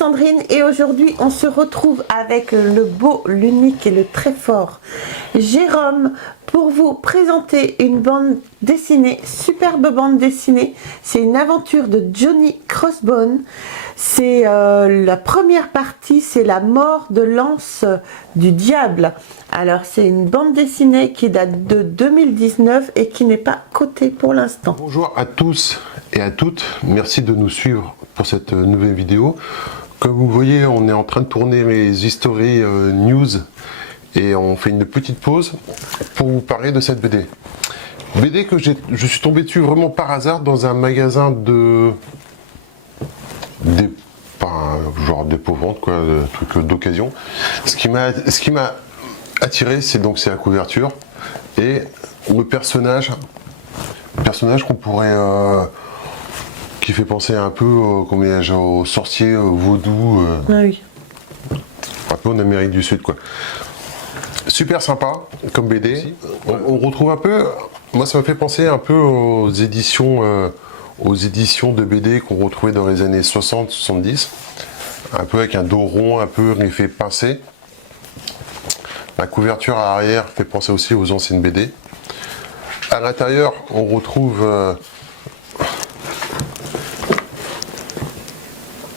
Sandrine et aujourd'hui on se retrouve avec le beau, l'unique et le très fort Jérôme pour vous présenter une bande dessinée, superbe bande dessinée. C'est une aventure de Johnny Crossbone. C'est la première partie, c'est la mort de l'anse du diable. Alors c'est une bande dessinée qui date de 2019 et qui n'est pas cotée pour l'instant. Bonjour à tous et à toutes, merci de nous suivre pour cette nouvelle vidéo. Comme vous voyez, on est en train de tourner les History News et on fait une petite pause pour vous parler de cette BD. BD que je suis tombé dessus vraiment par hasard dans un magasin de... genre dépôt-vente, quoi, truc d'occasion. Ce qui m'a attiré, c'est la couverture et le personnage qu'on pourrait... qui fait penser un peu au sorcier vaudou, Oui. un peu en Amérique du Sud, quoi. Super sympa comme BD. On retrouve un peu, moi ça me fait penser un peu aux éditions de BD qu'on retrouvait dans les années 60-70, un peu avec un dos rond, un peu effet pincé. La couverture à l'arrière fait penser aussi aux anciennes BD. À l'intérieur, on retrouve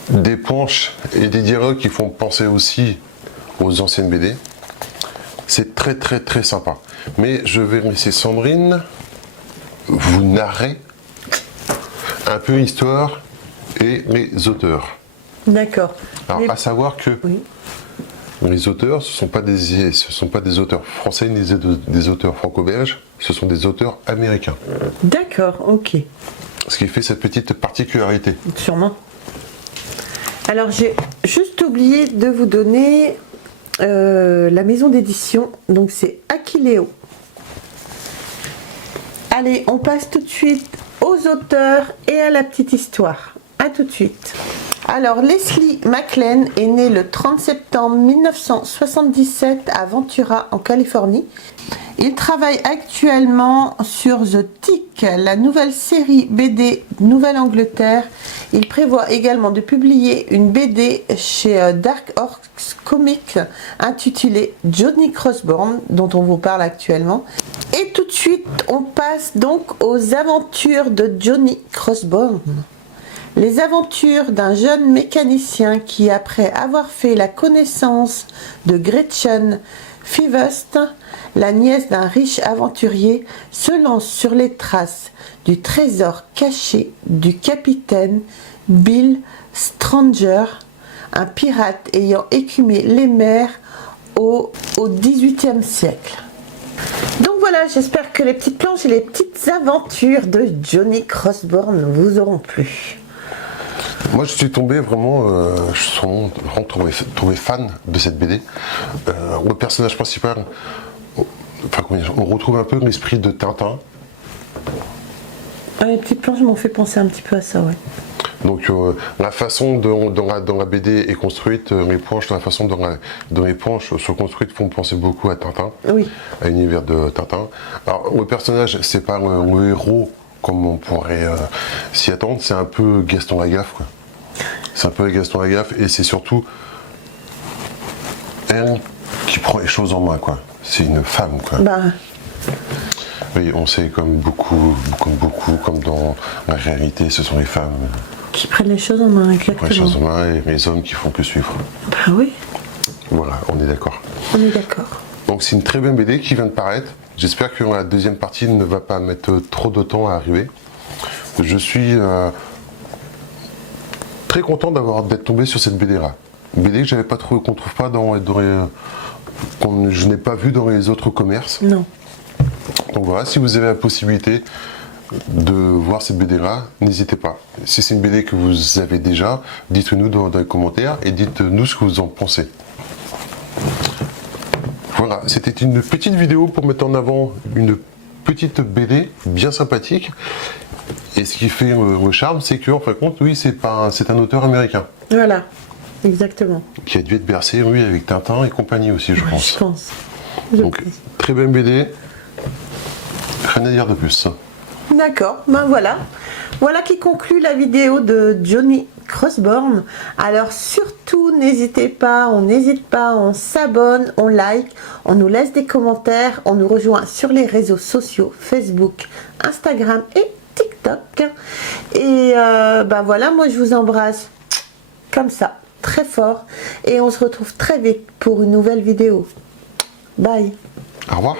des planches et des dialogues qui font penser aussi aux anciennes BD. C'est très sympa. Mais je vais laisser Sandrine vous narrer un peu l'histoire et les auteurs. D'accord. Alors à savoir que oui, les auteurs, ce ne sont pas des auteurs français ni des auteurs franco-belges, ce sont des auteurs américains. D'accord, ok. Ce qui fait cette petite particularité. Sûrement. Alors j'ai juste oublié de vous donner la maison d'édition, donc c'est Aquileo. Allez, on passe tout de suite aux auteurs et à la petite histoire. A tout de suite. Alors Leslie McLean est née le 30 septembre 1977 à Ventura en Californie. Il travaille actuellement sur The Tick, la nouvelle série BD Nouvelle-Angleterre. Il prévoit également de publier une BD chez Dark Horse Comics intitulée Johnny Crossbone, dont on vous parle actuellement. Et tout de suite, on passe donc aux aventures de Johnny Crossbone. Les aventures d'un jeune mécanicien qui, après avoir fait la connaissance de Gretchen Fivest, la nièce d'un riche aventurier, se lance sur les traces du trésor caché du capitaine Bill Stranger, un pirate ayant écumé les mers au XVIIIe siècle. Donc voilà, j'espère que les petites planches et les petites aventures de Johnny Crossbone vous auront plu. Moi, je suis tombé vraiment, tombé fan de cette BD. Le personnage principal, on retrouve un peu l'esprit de Tintin. Les petites planches m'ont fait penser un petit peu à ça, ouais. Donc la façon dont la BD est construite, les planches, la façon dont les planches sont construites font penser beaucoup à Tintin, oui, à l'univers de Tintin. Alors le personnage, c'est pas le héros comme on pourrait s'y attendre, c'est un peu Gaston Lagaffe, quoi. C'est un peu Gaston Lagaffe et c'est surtout elle qui prend les choses en main, quoi. C'est une femme, quoi. Bah. Oui, on sait comme dans la réalité, ce sont les femmes qui prennent les choses en main, exactement. Qui prennent les choses en main et les hommes qui font que suivre. Bah oui. Voilà, on est d'accord. On est d'accord. Donc c'est une très belle BD qui vient de paraître. J'espère que la deuxième partie ne va pas mettre trop de temps à arriver. Je suis très content d'être tombé sur cette BD là. Une BD que j'avais pas trouvé, qu'on trouve pas je n'ai pas vu dans les autres commerces. Non. Donc voilà, si vous avez la possibilité de voir cette BD là, n'hésitez pas. Si c'est une BD que vous avez déjà, dites-nous dans les commentaires et dites-nous ce que vous en pensez. Voilà, c'était une petite vidéo pour mettre en avant une petite BD bien sympathique. Et ce qui fait le charme, c'est qu'en fin de compte, oui, c'est un auteur américain. Voilà, exactement. Qui a dû être bercé, oui, avec Tintin et compagnie aussi, je pense. Je pense. Donc, très belle BD. Rien à dire de plus. D'accord, ben voilà. Voilà qui conclut la vidéo de Johnny Crossborn. Alors surtout n'hésitez pas, on n'hésite pas, on s'abonne, on like, on nous laisse des commentaires, on nous rejoint sur les réseaux sociaux, Facebook, Instagram et TikTok. Et bah voilà, moi je vous embrasse comme ça, très fort. Et on se retrouve très vite pour une nouvelle vidéo. Bye. Au revoir.